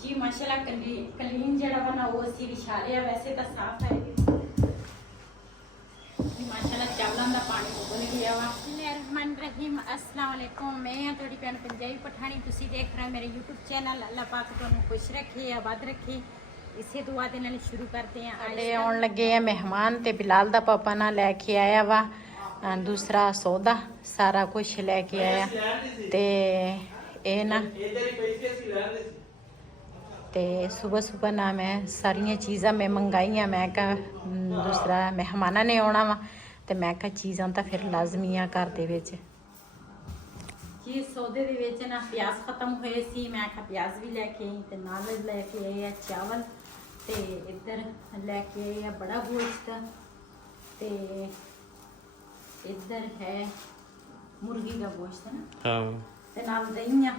जी माशाल्लाह कलीन जड़ा वा ना वो असी विछा लिया वैसे तो साफ है जी माशाल्लाह चावलों का पानी उबल गया वा। रहमान रहीम अस्सलाम वालेकुम मैं हाँ थोड़ी भैन पंजाबी पठानी तुसी देख रहे हो मेरे यूट्यूब चैनल अल्लाह पाक तुहानू खुश रखे आबाद रखे इसे दुआ दे नाल शुरू करते हैं। अरे आउण लगे हैं मेहमान ते बिलाल दा पापा ना लैके आया वा दूसरा सौदा सारा कुछ लैके आया ते ए ना ते सुबह सुबह ना मैं सारिया चीज़ां मैं मंगाइया मैं कहा दूसरा मेहमाना ने आना वा तो मैं कहा चीज़ां तो फिर लाजमी आ घर दे विच जी सौदे दे विच ना प्याज खत्म होए सी मैं कहा प्याज भी लैके आई ते नाल लैके आए आ चावल ते इधर लैके आए आ बड़ा गोश्त ते इधर है मुर्गी का गोश्त ना हाँ ते नाल दहियां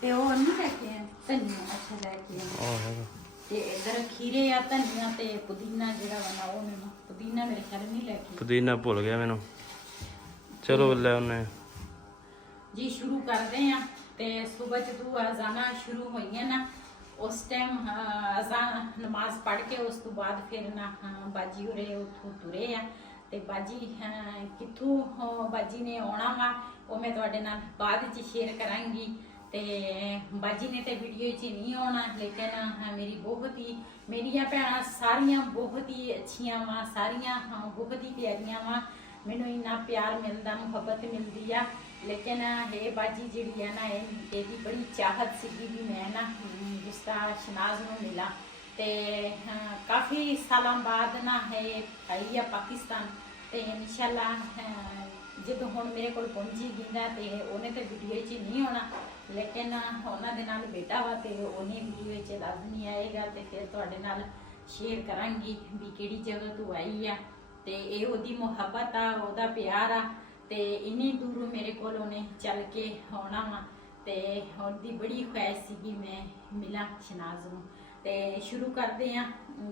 ते ओ नहीं लैके आए धनिया अच्छा लैके आए ते इधर खीरे या धनिया ते पुदीना जेड़ा बना वो मैनू पुदीना मेरे ख्याल नहीं लैके पुदीना भुल गया मैनू चलो ले उन्हें जी शुरू करते हैं ते सुबह जदों अजाना शुरू होई ना उस टाइम अजान नमाज पढ़ के उस तो बाद फिर ना बाजी उरे उठो तुरे आ ते बाजी कित्थों बाजी ने आना वा वो मैं तुहाडे नाल बाद च शेयर करांगी ते बाजी ने तो वीडियो च नहीं आना लेकिन मेरी बहुत ही मेरिया भैणां सारियां बहुत ही अच्छियां वा सारियां बहुत ही प्यारियां वा मैनू इन्ना प्यार मिलता मुहब्बत मिलती है लेकिन ये बाजी जी है ना यही बड़ी चाहत सी भी मैं ना जिसका शनाज में मिला तो काफ़ी साल बाद ना है आई है पाकिस्तान तो इंशाल्लाह जो हुण मेरे को पहुंची गई तो उन्हें तो वीडियो च नहीं आना लेकिन उन्होंने नाल बेटा वा तो उन्हें वीडियो च लाजमी आएगा तो फिर तुहाडे नाल शेयर करांगी भी किहड़ी जगह तो आई है तो ये ओदी मुहब्बत आ ओदा प्यार आ ते इन्नी दूरों मेरे को चल के आना वा ते उनकी बड़ी ख्वाहिश सी कि मैं मिला शनाज नूं ते शुरू करते हैं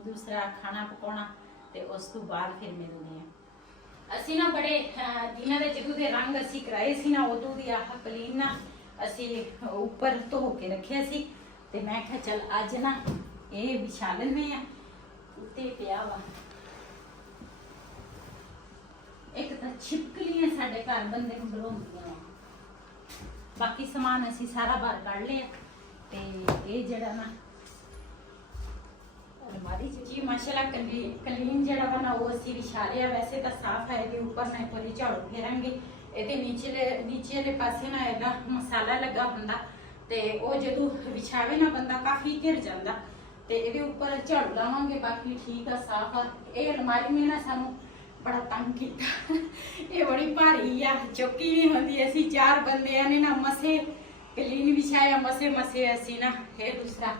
दूसरा खाना पकाना ते उस तो बाद फिर मिलते हैं असी ना बड़े दिनों के जदों के रंग असी कराए सी ना उदों दी आह कलीन ना असी उपर धो के रखिया सी ते मैं कहा चल अज ना ये विछा लैने आ उत्ते पिया वा एक तो छिपकलियां साडे घर बंदे नूं बुलाउंदियां बाकी समान असी सारा बाहर कढ लिया ते ये जड़ा ना अलमारी जी माशाल्लाह कलीन जड़ा वा ना वो असी विछा लिया वैसे तो साफ है ये ऊपर ना एक बार झाड़ू फेरांगे ये नीचे वाले पासे ना एदा मसाला लगा हुंदा ते वो जदों विछावे ना बंदा काफ़ी घिर जांदा ते इहदे ऊपर झाड़ू लावांगे बाकी ठीक है साफ है ये अलमारी में ना सानू बड़ा तंग किया ये बड़ी भारी आ चौकी नहीं होती असी चार बंदे ने ना मसे कलीन बिछाया मसे मसे असी ना ये दूसरा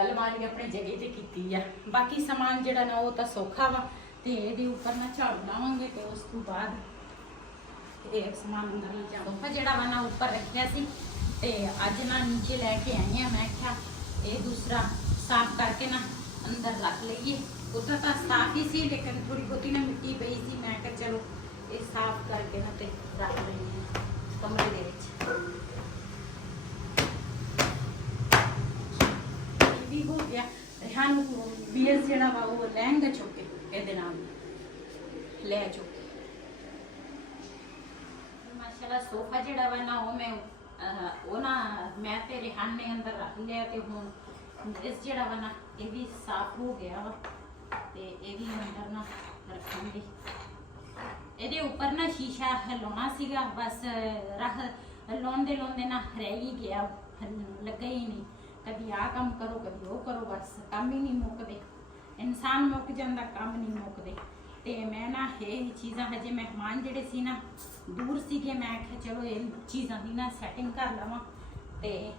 अलमारी अपने जगह ते कीती आ बाकी समान जड़ा ना वो तो सौखा वा ते इहदे ऊपर ना झाड़ू लावांगे ते उस तो बाद ये समान अंदर ले जाऊंगा जड़ा वा ना ऊपर रखिया सी ते अज ना नीचे लैके आई हैं मैं क्या ये दूसरा साफ करके ना अंदर रख लीए उधर तो साफ ही सी लेकिन थोड़ी बहुती ना मिट्टी पई सी मैं कहा चलो ये साफ करके ना ते रख लेंगे कमरे दे विच भी हो गया रेहान बीएस जेड़ा वा वो लहंगा चुके इहदे नाल ले चुके माशाल्लाह सोफा जेड़ा वा ना वो ना मैं ते रेहान ने अंदर रख लिया ते हुण इस जड़ा वा ना ये भी साफ हो गया वा ते ये भी अंदर ना रखेंगे ਇਹਦੇ ਉੱਪਰ ਨਾ ਸ਼ੀਸ਼ਾ ਲਾਉਣਾ ਸੀਗਾ ਬਸ ਲਾਉਂਦੇ ਨਾ ਰਹਿ ਹੀ ਗਿਆ ਲੱਗਾ ਹੀ ਨਹੀਂ ਕਦੀ ਆ ਕੰਮ ਕਰੋ ਕਦੀ ਉਹ ਕਰੋ ਬਸ ਕੰਮ ਹੀ ਨਹੀਂ ਮੁੱਕਦੇ ਇਨਸਾਨ ਮੁੱਕ ਜਾਂਦਾ ਕੰਮ ਨਹੀਂ ਮੁੱਕਦੇ ਤੇ ਮੈਂ ਨਾ ਇਹ ਚੀਜ਼ਾਂ ਹਜੇ ਮਹਿਮਾਨ ਜਿਹੜੇ ਸੀ ਨਾ ਦੂਰ ਸੀਗੇ ਮੈਂ ਕਿਹਾ ਚਲੋ ਇਹ ਚੀਜ਼ਾਂ ਦੀ ਨਾ ਸੈਟਿੰਗ ਕਰ ਲਵਾਂ ਤੇ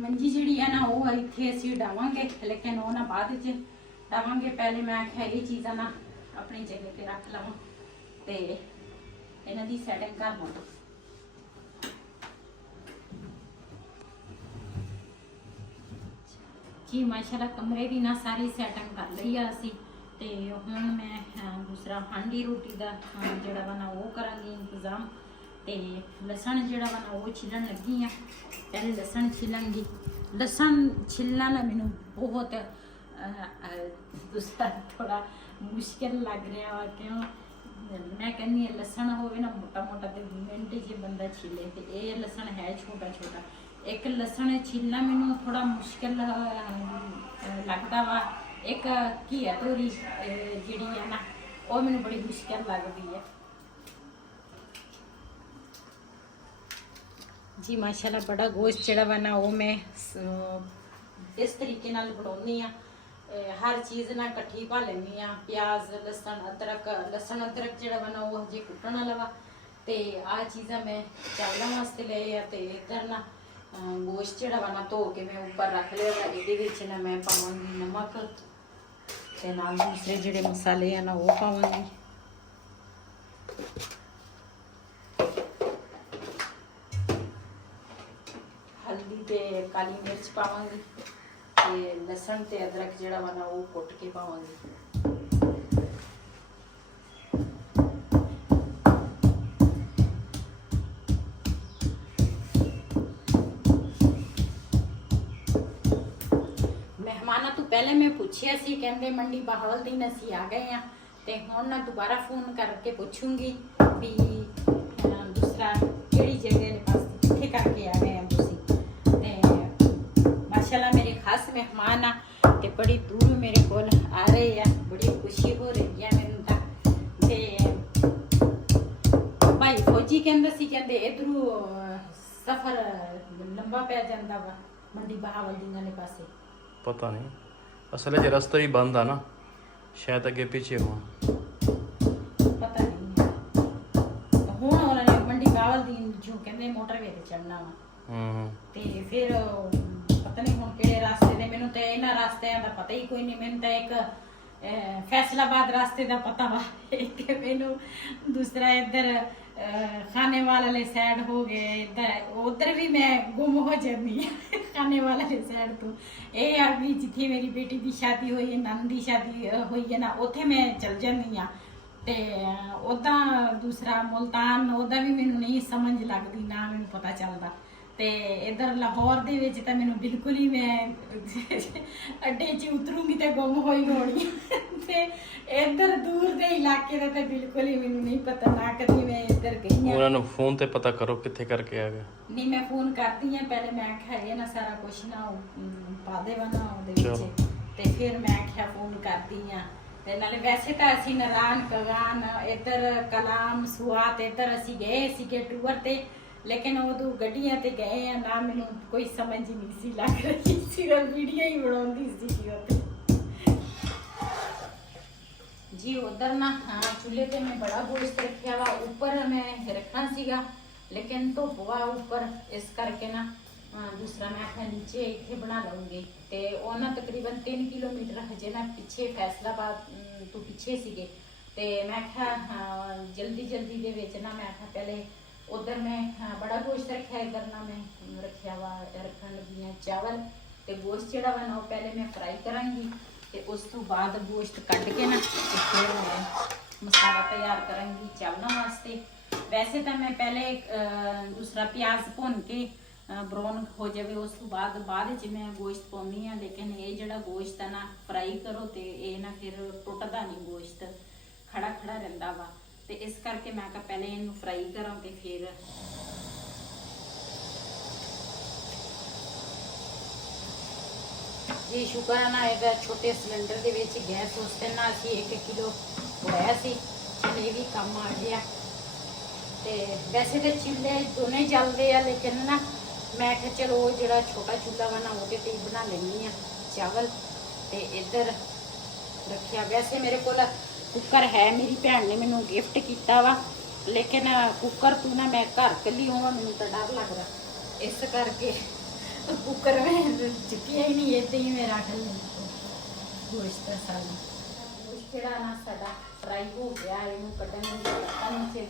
मंजी जी है ना वो इतने असी डावांगे लेकिन वो ना बाद डावांगे पहले मैं आख्या ये चीज़ा ना अपनी जगह पे रख लवां ते इन्हां दी सैटिंग कर लवां ਜੀ ਮਾਸ਼ਾਅੱਲਾ ਕਮਰੇ ਦੀ ਨਾ ਸਾਰੀ ਸੈਟਿੰਗ ਕਰ ਲਈ ਆ ਅਸੀਂ ਤੇ ਹੁਣ ਮੈਂ ਦੂਸਰਾ ਹਾਂਡੀ ਰੋਟੀ ਦਾ ਜਿਹੜਾ ਵਾ ਨਾ ਉਹ ਕਰਾਂਗੀ ਇੰਤਜ਼ਾਮ ਤੇ ਲਸਣ ਜਿਹੜਾ ਵਾ ਨਾ ਉਹ ਛਿੱਲਣ ਲੱਗੀ ਆ। ਪਹਿਲੇ ਲਸਣ ਛਿੱਲਾਂਗੀ। ਲਸਣ ਛਿੱਲਣਾ ਨਾ ਮੈਨੂੰ ਬਹੁਤ ਦੂਸਰਾ ਥੋੜਾ ਮੁਸ਼ਕਿਲ ਲੱਗ ਰਿਹਾ ਵਾ ਕਿਉਂ ਮੈਂ ਕਹਿੰਦੀ ਹਾਂ ਲਸਣ ਹੋਵੇ ਨਾ ਮੋਟਾ ਮੋਟਾ ਤੇ ਮਿੰਟ 'ਚ ਬੰਦਾ ਛਿੱਲੇ ਤੇ ਇਹ ਲਸਣ ਹੈ ਛੋਟਾ ਛੋਟਾ। ਇੱਕ ਲਸਣ ਛਿੱਲਣਾ ਮੈਨੂੰ ਥੋੜਾ ਮੁਸ਼ਕਿਲ ਲੱਗਦਾ ਵਾ। ਇੱਕ ਘੀਆ ਤੋਰੀ ਜਿਹੜੀ ਹੈ ਨਾ ਉਹ ਮੈਨੂੰ ਬੜੀ ਮੁਸ਼ਕਿਲ ਲੱਗਦੀ ਹੈ। ਜੀ ਮਾਸ਼ਾਅੱਲਾ ਬੜਾ ਗੋਸ਼ਤ ਜਿਹੜਾ ਵਾ ਨਾ ਉਹ ਮੈਂ ਇਸ ਤਰੀਕੇ ਨਾਲ ਬਣਾਉਣੀ ਆ। ਹਰ ਚੀਜ਼ ਨਾਲ ਇਕੱਠੀ ਪਾ ਲੈਂਦੀ ਆ। ਪਿਆਜ਼ ਲਸਣ ਅਦਰਕ ਜਿਹੜਾ ਵਾ ਨਾ ਉਹ ਹਜੇ ਕੁੱਟਣ ਵਾਲਾ ਵਾ ਤੇ ਆਹ ਚੀਜ਼ਾਂ ਮੈਂ ਚਾਵਲਾਂ ਵਾਸਤੇ ਲਏ ਆ ਤੇ ਇੱਧਰ ਨਾ ਗੋਸ਼ਤ ਜਿਹੜਾ ਵਾ ਨਾ ਧੋ ਕੇ ਮੈਂ ਉੱਪਰ ਰੱਖ ਲਿਆ ਵਾ। ਇਹਦੇ ਵਿੱਚ ਨਾ ਮੈਂ ਪਾਵਾਂਗੀ ਨਮਕ ਤੇ ਨਾਲ ਦੂਸਰੇ ਜਿਹੜੇ ਮਸਾਲੇ ਆ ਨਾ ਉਹ ਪਾਵਾਂਗੀ। ਹਲਦੀ ਤੇ ਕਾਲੀ ਮਿਰਚ ਪਾਵਾਂਗੀ ਤੇ ਲਸਣ ਤੇ ਅਦਰਕ ਜਿਹੜਾ ਵਾ ਨਾ ਉਹ ਕੁੱਟ ਕੇ ਪਾਵਾਂਗੀ। ਮਹਿਮਾਨਾਂ ਤੋਂ ਪਹਿਲੇ ਮੈਂ ਪੁੱਛਿਆ ਸੀ ਕਹਿੰਦੇ ਮੰਡੀ ਬਹਾਵਲਦੀਨ ਅਸੀਂ ਆ ਗਏ ਆ ਤੇ ਹੁਣ ਨਾ ਦੁਬਾਰਾ ਫੋਨ ਕਰਕੇ ਪੁੱਛੂੰਗੀ ਵੀ ਦੂਸਰਾ ਕਿਹੜੀ ਜਗ੍ਹਾ ਦੇ ਪਾਸ ਕਿੱਥੇ ਕਰਕੇ ਆ ਗਏ ਆ ਤੁਸੀਂ। ਤੇ ਮਾਸ਼ਾਅੱਲਾ ਮੇਰੇ ਖਾਸ ਮਹਿਮਾਨ ਆ ਤੇ ਬੜੀ ਦੂਰ ਮੇਰੇ ਕੋਲ ਆ ਰਹੇ ਆ। ਬੜੀ ਖੁਸ਼ੀ ਹੋ ਰਹੀ ਹੈ ਮੈਨੂੰ ਤਾਂ। ਤੇ ਭਾਈ ਫੌਜੀ ਕਹਿੰਦਾ ਸੀ ਕਹਿੰਦੇ ਇਧਰੋਂ ਸਫ਼ਰ ਲੰਬਾ ਪੈ ਜਾਂਦਾ ਵਾ ਮੰਡੀ ਬਹਾਵਲਦੀਨ ਵਾਲੇ ਪਾਸੇ। ਪਤਾ ਨਹੀਂ ਅਸਲ 'ਚ ਰਸਤਾ ਹੀ ਬੰਦ ਆ ਨਾ ਸ਼ਾਇਦ ਅੱਗੇ ਪਿੱਛੇ ਹੋਣ ਪਤਾ ਨਹੀਂ। ਹੁਣ ਉਹਨਾਂ ਨੇ ਮੰਡੀ ਬਹਾਵਲਦੀਨ ਜੋ ਕਹਿੰਦੇ ਮੋਟਰਵੇ ਤੇ ਚੜਨਾ ਵਾ ਤੇ ਫਿਰ ਪਤਾ ਨਹੀਂ ਹੁਣ ਕਿਹੜੇ ਰਸਤੇ ਦੇ। ਮੈਨੂੰ ਤੇ ਇਹਨਾਂ ਰਸਤਿਆਂ ਦਾ ਪਤਾ ਹੀ ਕੋਈ ਨਹੀਂ। ਮੈਨੂੰ ਤਾਂ ਇੱਕ ਫੈਸਲਾਬਾਦ ਰਸਤੇ ਦਾ ਪਤਾ ਵਾ ਇੱਕ ਮੈਨੂੰ ਦੂਸਰਾ ਇੱਧਰ ਖਾਨੇਵਾਲ ਵਾਲੇ ਸਾਈਡ ਹੋ ਗਏ। ਇੱਧਰ ਉੱਧਰ ਵੀ ਮੈਂ ਗੁੰਮ ਹੋ ਜਾਂਦੀ ਹਾਂ ਖਾਨੇਵਾਲ ਵਾਲੇ ਸਾਈਡ ਤੋਂ। ਇਹ ਆ ਵੀ ਜਿੱਥੇ ਮੇਰੀ ਬੇਟੀ ਦੀ ਸ਼ਾਦੀ ਹੋਈ ਹੈ ਨੰਦ ਦੀ ਸ਼ਾਦੀ ਹੋਈ ਹੈ ਨਾ ਉੱਥੇ ਮੈਂ ਚਲ ਜਾਂਦੀ ਹਾਂ। ਤੇ ਉੱਦਾਂ ਦੂਸਰਾ ਮੁਲਤਾਨ ਉਹਦਾ ਵੀ ਮੈਨੂੰ ਨਹੀਂ ਸਮਝ ਲੱਗਦੀ ਨਾ ਮੈਨੂੰ ਪਤਾ ਚੱਲਦਾ। ਤੇ ਇਧਰ ਲਾਹੌਰ ਦੇ ਵਿੱਚ ਤਾਂ ਮੈਨੂੰ ਬਿਲਕੁਲ ਹੀ ਮੈਂ ਅੱਡੇ 'ਚ ਉਤਰੂੰਗੀ ਤੇ ਗੁੰਮ ਹੋਈ ਹੋਣੀ ਤੇ ਇੱਧਰ ਦੂਰ ਦੇ ਇਲਾਕੇ ਦਾ ਤਾਂ ਬਿਲਕੁਲ ਹੀ ਮੈਨੂੰ ਨਹੀਂ ਪਤਾ ਨਾ ਕਦੀ ਮੈਂ ਇੱਧਰ ਗਈ ਹਾਂ। ਉਹਨਾਂ ਨੂੰ ਫੋਨ ਤੇ ਪਤਾ ਕਰੋ ਕਿੱਥੇ ਕਰਕੇ ਆ ਗਏ। ਨਹੀਂ ਮੈਂ ਫੋਨ ਕਰਦੀ ਹਾਂ ਪਹਿਲੇ। ਮੈਂ ਕਿਹਾ ਇਹ ਨਾ ਸਾਰਾ ਕੁਛ ਨਾ ਪਾ ਦੇਵਾ ਨਾ ਉਹਦੇ ਵਿੱਚ ਤੇ ਫਿਰ ਮੈਂ ਕਿਹਾ ਫੋਨ ਕਰਦੀ ਹਾਂ। ਤੇ ਨਾਲੇ ਵੈਸੇ ਤਾਂ ਅਸੀਂ ਨਰਾਨ ਕਗਾਨ ਇੱਧਰ ਕਲਾਮ ਸੁਆਤ ਇੱਧਰ ਅਸੀਂ ਗਏ ਸੀਗੇ ਟੂਰ ਤੇ ਲੇਕਿਨ ਉਦੋਂ ਗੱਡੀਆਂ ਤੇ ਗਏ ਆ ਨਾ ਮੈਨੂੰ ਕੋਈ ਸਮਝ ਹੀ ਨਹੀਂ ਸੀ ਲੱਗ ਰਹੀ ਸਿਰਫ ਵੀਡੀਓ ਹੀ ਬਣਾਉਂਦੀ ਸੀ ਉੱਥੇ। ਜੀ ਉਧਰ ਨਾ ਚੁੱਲ੍ਹੇ ਤੇ ਮੈਂ ਬੜਾ ਗੋਸ਼ਤ ਰੱਖਿਆ ਵਾ। ਉੱਪਰ ਮੈਂ ਰੱਖਣਾ ਸੀਗਾ ਲੇਕਿਨ ਧੁੱਪ ਵਾ ਉੱਪਰ ਇਸ ਕਰਕੇ ਨਾ ਦੂਸਰਾ ਮੈਂ ਆਖਿਆ ਨੀਚੇ ਇੱਥੇ ਬਣਾ ਲਵਾਂਗੀ। ਤੇ ਉਹਨਾਂ ਤਕਰੀਬਨ 3 ਕਿਲੋਮੀਟਰ ਹਜੇ ਨਾ ਪਿੱਛੇ ਫੈਸਲਾਬਾਦ ਤੋਂ ਪਿੱਛੇ ਸੀਗੇ ਤੇ ਮੈਂ ਕਿਹਾ ਜਲਦੀ ਦੇ ਵਿੱਚ ਨਾ ਮੈਂ ਆਖਿਆ ਪਹਿਲੇ ਉਧਰ ਮੈਂ ਬੜਾ ਗੋਸ਼ਤ ਰੱਖਿਆ। ਇੱਧਰ ਨਾ ਮੈਂ ਰੱਖਿਆ ਵਾ ਰੱਖਣ ਲੱਗੀ ਹਾਂ ਚਾਵਲ ਤੇ ਗੋਸ਼ਤ ਜਿਹੜਾ ਵਾ ਨਾ ਉਹ ਪਹਿਲੇ ਮੈਂ ਫਰਾਈ ਕਰਾਂਗੀ ਤੇ ਉਸ ਤੋਂ ਬਾਅਦ ਗੋਸ਼ਤ ਕੱਢ ਕੇ ਨਾ ਤੇ ਫਿਰ ਮੈਂ ਮਸਾਲਾ ਤਿਆਰ ਕਰਾਂਗੀ ਚਾਵਲਾਂ ਵਾਸਤੇ। ਵੈਸੇ ਤਾਂ ਮੈਂ ਪਹਿਲੇ ਦੂਸਰਾ ਪਿਆਜ਼ ਭੁੰਨ ਕੇ ਬਰਾਊਨ ਹੋ ਜਾਵੇ ਉਸ ਤੋਂ ਬਾਅਦ ਵਿੱਚ ਮੈਂ ਗੋਸ਼ਤ ਪਾਉਂਦੀ ਹਾਂ। ਲੇਕਿਨ ਇਹ ਜਿਹੜਾ ਗੋਸ਼ਤ ਹੈ ਨਾ ਫਰਾਈ ਕਰੋ ਤੇ ਇਹ ਨਾ ਫਿਰ ਟੁੱਟਦਾ ਨਹੀਂ ਗੋਸ਼ਤ ਖੜਾ ਰਹਿੰਦਾ ਵਾ ਤੇ ਇਸ ਕਰਕੇ ਮੈਂ ਕਿਹਾ ਪਹਿਲੇ ਇਹਨੂੰ ਫਰਾਈ ਕਰਾਂ ਤੇ ਫਿਰ ਜੀ ਸ਼ੁਕਰ ਹੈ ਨਾ ਇਹਦਾ ਛੋਟੇ ਸਿਲੰਡਰ ਦੇ ਵਿੱਚ ਗੈਸ ਉਸ ਤੇ ਨਾਲ ਅਸੀਂ 1 ਕਿਲੋ ਬਣਾਇਆ ਸੀ। ਇਹ ਵੀ ਕੰਮ ਆ ਗਿਆ ਤੇ ਵੈਸੇ ਤਾਂ ਚੁੱਲ੍ਹੇ ਦੋਨੇ ਚੱਲਦੇ ਆ ਲੇਕਿਨ ਨਾ ਮੈਂ ਕਿਹਾ ਚਲੋ ਜਿਹੜਾ ਛੋਟਾ ਚੁੱਲ੍ਹਾ ਵਾ ਨਾ ਉਹਦੇ ਤੇ ਹੀ ਬਣਾ ਲੈਂਦੀ ਆ ਚਾਵਲ। ਤੇ ਇੱਧਰ ਰੱਖਿਆ ਵੈਸੇ ਮੇਰੇ ਕੋਲ ਕੁੱਕਰ ਹੈ। ਮੇਰੀ ਭੈਣ ਨੇ ਮੈਨੂੰ ਗਿਫਟ ਕੀਤਾ ਵਾ ਲੇਕਿਨ ਕੁੱਕਰ ਤੋਂ ਨਾ ਮੈਂ ਘਰ ਇਕੱਲੀ ਹੋਵਾਂ ਮੈਨੂੰ ਤਾਂ ਡਰ ਲੱਗਦਾ ਇਸ ਕਰਕੇ ਕੁੱਕਰ ਮੈਂ ਚੁੱਕਿਆ ਹੀ ਨਹੀਂ। ਇੱਦਾਂ ਹੀ ਮੈਂ ਰੱਖ ਲਈ ਗੋਸ਼ਤ ਸਾਰਾ ਗੋਸ਼ਤ ਜਿਹੜਾ ਨਾ ਸਾਡਾ ਫਰਾਈ ਹੋ ਗਿਆ। ਇਹਨੂੰ ਕੱਢਣ ਨੂੰ ਪਤਾ ਨਹੀਂ ਸੀ।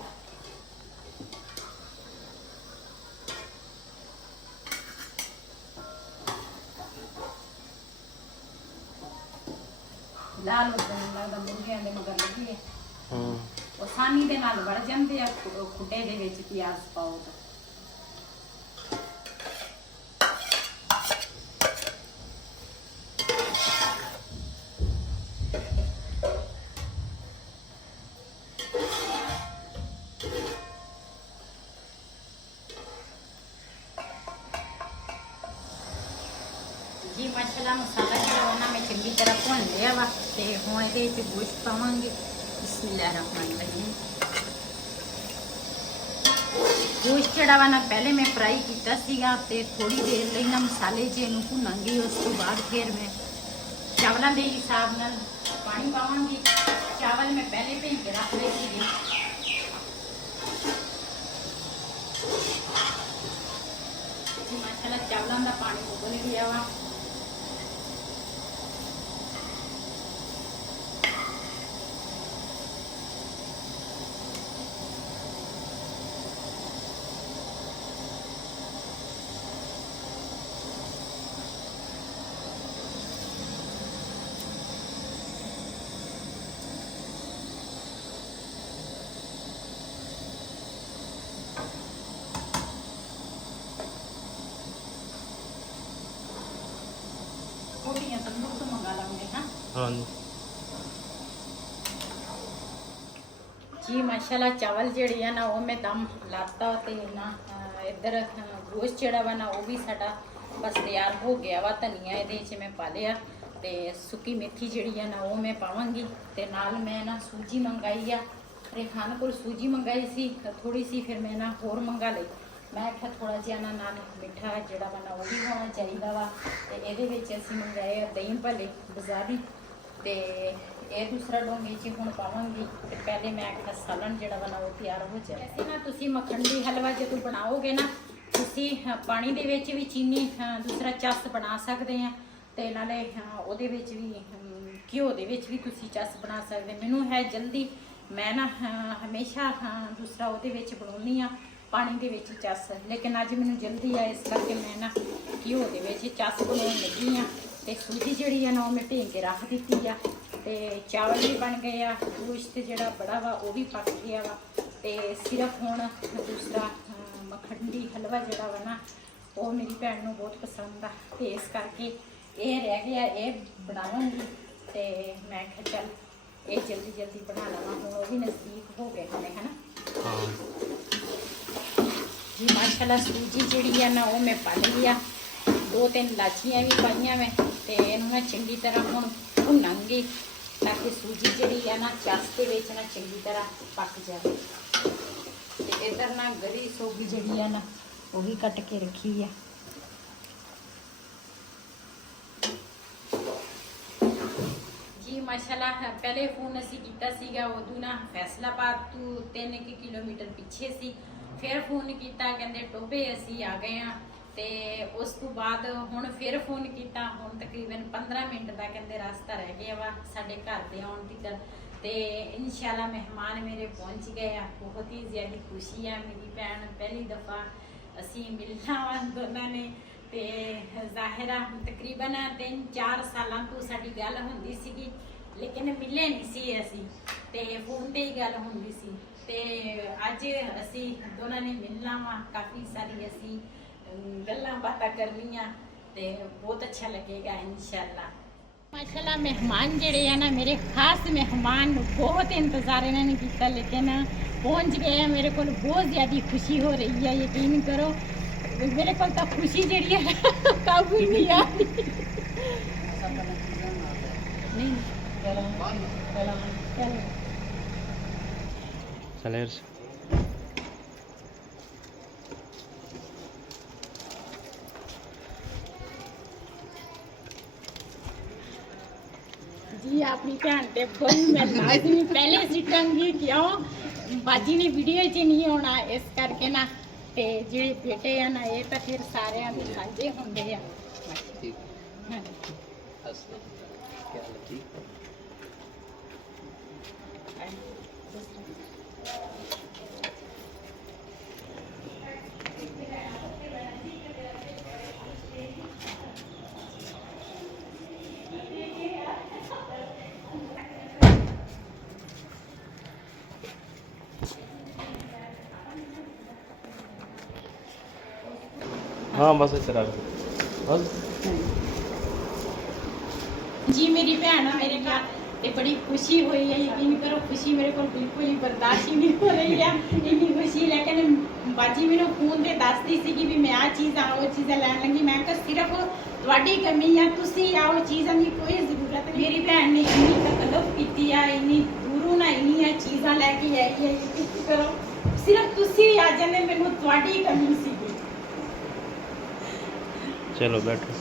ਲਾਲ ਵਸਣ ਲੱਗਦਾ ਮੁਰਗਿਆਂ ਦੇ ਮਗਰ ਲੱਗੀ ਹੈ ਹਾਂ ਉਹ ਆਸਾਨੀ ਦੇ ਨਾਲ ਵੜ ਜਾਂਦੇ ਆ ਖੁੱਡੇ ਦੇ ਵਿੱਚ ਪਿਆਜ਼ ਪਾਓ ਤਾਂ जी माशाल्लाह मसाला जो ना मैं चंगी तरह भुन लिया वा ते हुण इहदे विच गोश्त पावांगे बिस्मिल्लाहिर्रहमानिर्रहीम गोश्त जिहड़ा वा ना पहले मैं फ्राई कीता सीगा ते थोड़ी देर लई ना मसाले जे नूं भुनांगी उस तो बाद फिर मैं चावलों के हिसाब नाल पानी पावांगी चावल मैं पहले भेज के रख लए सीगे जी माशाल्लाह चावलों का पानी उबल गया वा रोटियां तंदूर तो मंगा लाऊंगे हाँ हाँ जी माशाल्लाह चावल जेह्ड़े आ ना वो मैं दम लाता ते ना इधर गोश्त जेह्ड़ा वा ना वो भी साडा बस तैयार हो गया वा धनिया ਇਹਦੇ ਵਿੱਚ मैं पा लिया ते सुक्की मेथी जेह्ड़ी आ ना वो मैं पावांगी ते नाल मैं ना सूजी मंगाई आ रेखान कोल सूजी मंगाई सी थोड़ी सी फिर मैं ना होर मंगा लई मैं आख्या थोड़ा जिहा ना नाल मिठा जेह्ड़ा वा ना वो भी होना चाहिदा वा ते ਇਹਦੇ ਵਿੱਚ ਅਸੀਂ ਮੰਗਾਏ ਦਹੀਂ ਭੱਲੇ ਬਾਜ਼ਾਰੀ ਤੇ ਇਹ ਦੂਸਰਾ ਡੋਂਗੇ ਚ ਹੁਣ ਪਾਵਾਂਗੀ ਤੇ ਪਹਿਲੇ ਮੈਂ ਆਖਿਆ ਸਾਲਣ ਜਿਹੜਾ ਵਾ ਨਾ ਉਹ ਤਿਆਰ ਹੋ ਜਾਏ ਐਸੇ ਨਾ ਤੁਸੀਂ ਮੱਖਣੀ ਹਲਵਾ ਜਦੋਂ ਬਣਾਓਗੇ ਨਾ ਤੁਸੀਂ ਪਾਣੀ ਦੇ ਵਿੱਚ ਵੀ ਚੀਨੀ ਦੂਸਰਾ ਚਸ ਬਣਾ ਸਕਦੇ ਆ ਤੇ ਨਾਲੇ ਉਹਦੇ ਵਿੱਚ ਵੀ ਘਿਓ ਦੇ ਵਿੱਚ ਵੀ ਤੁਸੀਂ ਚਸ ਬਣਾ ਸਕਦੇ ਮੈਨੂੰ ਹੈ ਜਲਦੀ ਮੈਂ ਨਾ ਹਮੇਸ਼ਾ ਦੂਸਰਾ ਉਹਦੇ ਵਿੱਚ ਬਣਾਉਣੀ ਆ ਪਾਣੀ ਦੇ ਵਿੱਚ ਚਸ ਲੇਕਿਨ ਅੱਜ ਮੈਨੂੰ ਜਲਦੀ ਆ ਇਸ ਕਰਕੇ ਮੈਂ ਨਾ ਘਿਓ ਦੇ ਵਿੱਚ ਚਸ ਬਣਾਉਣ ਲੱਗੀ ਆ ਤੇ ਸੂਜੀ ਜਿਹੜੀ ਆ ਨਾ ਉਹ ਮੈਂ ਭੇਜ ਕੇ ਰੱਖ ਦਿੱਤੀ ਆ ਤੇ ਚਾਵਲ ਵੀ ਬਣ ਗਏ ਆ ਗੋਸ਼ਤ ਜਿਹੜਾ ਬੜਾ ਵਾ ਉਹ ਵੀ ਪੱਕ ਗਿਆ ਵਾ ਤੇ ਸਿਰਫ ਹੁਣ ਦੂਸਰਾ ਮੱਖਣੀ ਹਲਵਾ ਜਿਹੜਾ ਵਾ ਨਾ ਉਹ ਮੇਰੀ ਭੈਣ ਨੂੰ ਬਹੁਤ ਪਸੰਦ ਆ ਤੇ ਇਸ ਕਰਕੇ ਇਹ ਰਹਿ ਗਿਆ ਇਹ ਬਣਾਵਾਂਗੀ ਤੇ ਮੈਂ ਕਿਹਾ ਚੱਲ ਇਹ ਜਲਦੀ ਜਲਦੀ ਬਣਾ ਲਵਾਂ ਹੁਣ ਉਹ ਵੀ ਨਜ਼ਦੀਕ ਹੋ ਗਏ ਨੇ ਹਨਾ ਹਾਂ ਜੀ ਮਾਸ਼ਾਅੱਲਾ ਸੂਜੀ ਜਿਹੜੀ ਆ ਨਾ ਉਹ ਮੈਂ ਪਾ ਲਈ ਆ 2-3 ਲਾਚੀਆਂ ਵੀ ਪਾਈਆਂ ਮੈਂ ਤੇ ਇਹਨੂੰ ਮੈਂ ਚੰਗੀ ਤਰ੍ਹਾਂ ਹੁਣ ਭੁੰਨਾਂਗੀ ਤਾਂ ਕਿ ਸੂਜੀ ਜਿਹੜੀ ਆ ਨਾ ਚਸ ਦੇ ਵਿੱਚ ਨਾ ਚੰਗੀ ਤਰ੍ਹਾਂ ਪੱਕ ਜਾਵੇ ਤੇ ਇਧਰ ਨਾ ਗਰੀ ਸੋਗੀ ਜਿਹੜੀ ਆ ਨਾ ਉਹ ਵੀ ਕੱਟ ਕੇ ਰੱਖੀ ਆ ਜੀ ਮਾਸ਼ਾਅੱਲਾ ਪਹਿਲੇ ਫੋਨ ਅਸੀਂ ਕੀਤਾ ਸੀਗਾ ਉਦੋਂ ਨਾ ਫੈਸਲਾਬਾਦ ਤੋਂ 3 ਕਿਲੋਮੀਟਰ ਪਿੱਛੇ ਸੀ ਫਿਰ ਫੋਨ ਕੀਤਾ ਕਹਿੰਦੇ ਟੋਬੇ ਅਸੀਂ ਆ ਗਏ ਆ ਤੇ ਉਸ ਤੋਂ ਬਾਅਦ ਹੁਣ ਫਿਰ ਫੋਨ ਕੀਤਾ ਹੁਣ ਤਕਰੀਬਨ 15 ਮਿੰਟ ਦਾ ਕਹਿੰਦੇ ਰਸਤਾ ਰਹਿ ਗਿਆ ਵਾ ਸਾਡੇ ਘਰ ਦੇ ਆਉਣ ਤੀਕਰ ਤੇ ਇਨਸ਼ਾਅੱਲਾ ਮਹਿਮਾਨ ਮੇਰੇ ਪਹੁੰਚ ਗਏ ਆ ਬਹੁਤ ਹੀ ਜ਼ਿਆਦਾ ਖੁਸ਼ੀ ਆ ਮੇਰੀ ਭੈਣ ਪਹਿਲੀ ਦਫਾ ਅਸੀਂ ਮਿਲਣਾ ਵਾ ਦੋਨਾਂ ਨੇ ਤੇ ਜ਼ਾਹਿਰਾ ਤਕਰੀਬਨ 3-4 ਸਾਲਾਂ ਤੋਂ ਸਾਡੀ ਗੱਲ ਹੁੰਦੀ ਸੀਗੀ ਲੇਕਿਨ ਮਿਲੇ ਨਹੀਂ ਸੀ ਅਸੀਂ ਤੇ ਫੋਨ ਤੇ ਹੀ ਗੱਲ ਹੁੰਦੀ ਸੀ ਤੇ ਅੱਜ ਅਸੀਂ ਦੋਨਾਂ ਨੇ ਮਿਲਣਾ ਵਾ ਕਾਫੀ ਸਾਰੀ ਅਸੀਂ ਗੱਲਾਂ ਬਾਤਾਂ ਕਰਨੀਆਂ ਤੇ ਬਹੁਤ ਅੱਛਾ ਲੱਗੇਗਾ ਇਨਸ਼ਾਅੱਲਾ ਮਾਸ਼ਾਅੱਲਾ ਮਹਿਮਾਨ ਜਿਹੜੇ ਆ ਨਾ ਮੇਰੇ ਖਾਸ ਮਹਿਮਾਨ ਬਹੁਤ ਇੰਤਜ਼ਾਰ ਇਹਨਾਂ ਨੇ ਕੀਤਾ ਲੇਕਿਨ ਪਹੁੰਚ ਗਏ ਆ ਮੇਰੇ ਕੋਲ ਬਹੁਤ ਜ਼ਿਆਦਾ ਖੁਸ਼ੀ ਹੋ ਰਹੀ ਹੈ ਯਕੀਨ ਕਰੋ ਮੇਰੇ ਕੋਲ ਤਾਂ ਖੁਸ਼ੀ ਜਿਹੜੀ ਹੈ ਕਾਬੂ ਨਹੀਂ ਆ ਨਹੀਂ चले जी अपनी भैन ते कोई मैं लाजमी पहले सिटांगी क्यों बाजी ने वीडियो च नहीं होना इस करके ना ते जेडे बेटे है ना ये तो फिर सारे दे साझे होंदे आ ਹਾਂ ਬਸ ਇੱਥੇ ਰੱਖ ਦੇ ਬਸ। जी मेरी भैन आ मेरे घर ते बड़ी खुशी हुई है, यकीन करो खुशी मेरे को बिल्कुल ही बर्दाश्त ही नहीं हो रही है इतनी खुशी। लेकिन बाजी मैंने फोन ते दसदी सी कि भी मैं आ चीज़ वो चीज़ां लैन लगी, मैं कहा सिर्फ तुहाडी कमी है, तुसी आओ चीज़ां की कोई जरूरत नहीं। मेरी भैन ने इन्नी तकल्लुफ कीती है, इन्नी दूरों ना इन्नी चीज़ां लैके आई है, यकीन करो सिर्फ तुसी आ जांदे, मैनूं तुहाडी कमी सी। चलो बैठो।